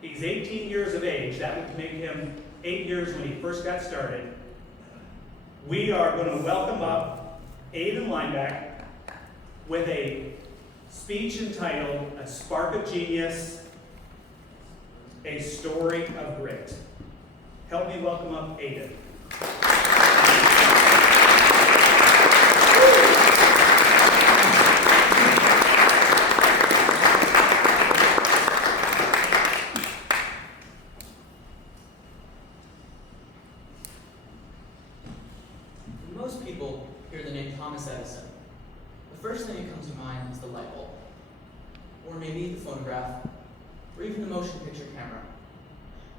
He's 18 years of age. That would make him 8 years when he first got started. We are going to welcome up Adrien Lienbach with a speech entitled A Spark of Genius, A Story of Grit. Help me welcome up Aiden. Most people hear the name Thomas Edison. The first thing that comes to mind is the light bulb, or maybe the phonograph, or even the motion picture camera.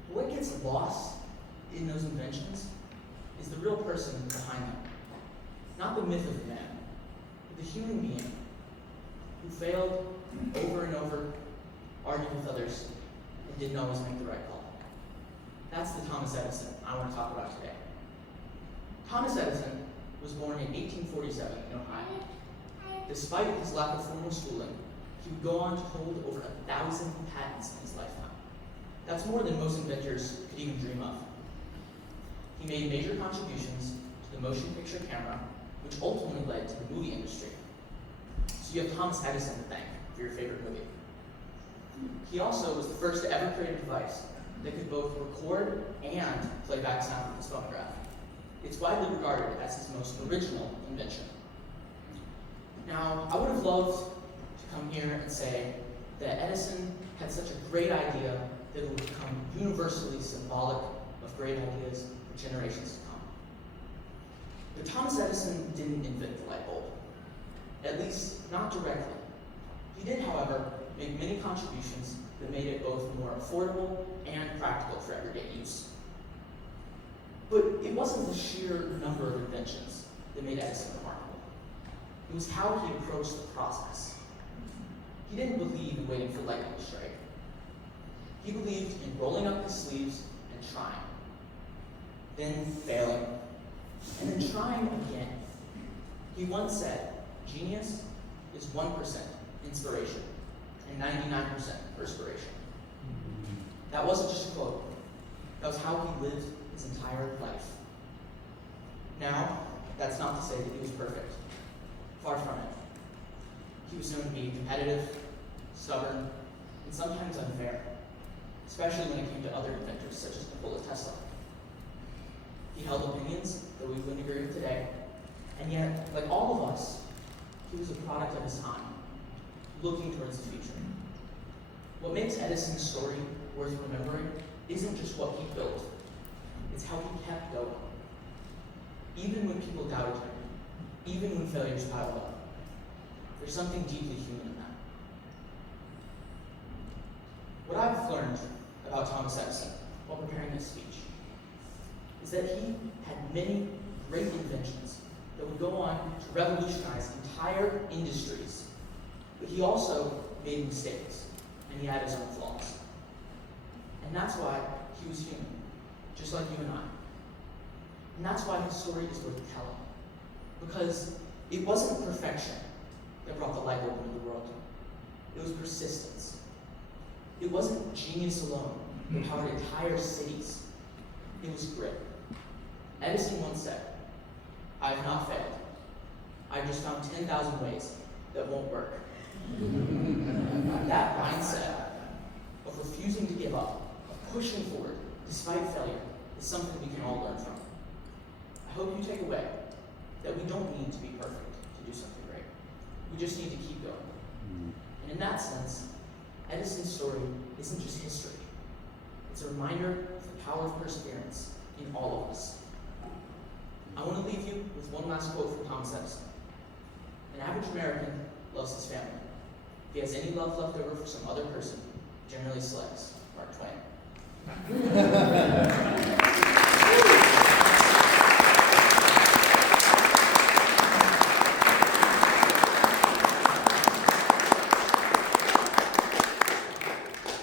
But what gets lost in those inventions is the real person behind them. Not the myth of the man, but the human being who failed over and over, argued with others, and didn't always make the right call. That's the Thomas Edison I want to talk about today. Thomas Edison was born in 1847 in Ohio. Despite his lack of formal schooling, he would go on to hold over 1,000 patents in his lifetime. That's more than most inventors could even dream of. He made major contributions to the motion picture camera, which ultimately led to the movie industry. So you have Thomas Edison to thank for your favorite movie. He also was the first to ever create a device that could both record and play back sound from his phonograph. It's widely regarded as his most original invention. Now, I would have loved to come here and say that Edison had such a great idea that it would become universally symbolic of great ideas for generations to come. But Thomas Edison didn't invent the light bulb, at least not directly. He did, however, make many contributions that made it both more affordable and practical for everyday use. But it wasn't the sheer number of inventions that made Edison remarkable. It was how he approached the process. He didn't believe in waiting for lightning to strike. He believed in rolling up his sleeves and trying, then failing, and then trying again. He once said, "Genius is 1% inspiration and 99% perspiration." That wasn't just a quote. That was how he lived his entire life. Now, that's not to say that he was perfect. Far from it. He was known to be competitive, stubborn, and sometimes unfair, especially when it came to other inventors such as Nikola Tesla. He held opinions that we wouldn't agree with today, and yet, like all of us, he was a product of his time, looking towards the future. What makes Edison's story worth remembering isn't just what he built, it's how he kept going. Even when people doubted him, even when failures piled up, there's something deeply human in that. What I've learned about Thomas Edison while preparing this speech is that he had many great inventions that would go on to revolutionize entire industries, but he also made mistakes, and he had his own flaws. And that's why he was human, just like you and I. And that's why his story is worth telling. Because it wasn't perfection that brought the light bulb into the world. It was persistence. It wasn't genius alone that powered entire cities. It was grit. Edison once said, "I have not failed. I've just found 10,000 ways that won't work." That mindset of refusing to give up, of pushing forward despite failure, is something we can all learn from. I hope you take away that we don't need to be perfect to do something great. We just need to keep going. And in that sense, Edison's story isn't just history. It's a reminder of the power of perseverance in all of us. I want to leave you with one last quote from Thomas Edison. "An average American loves his family. If he has any love left over for some other person, he generally selects Mark Twain."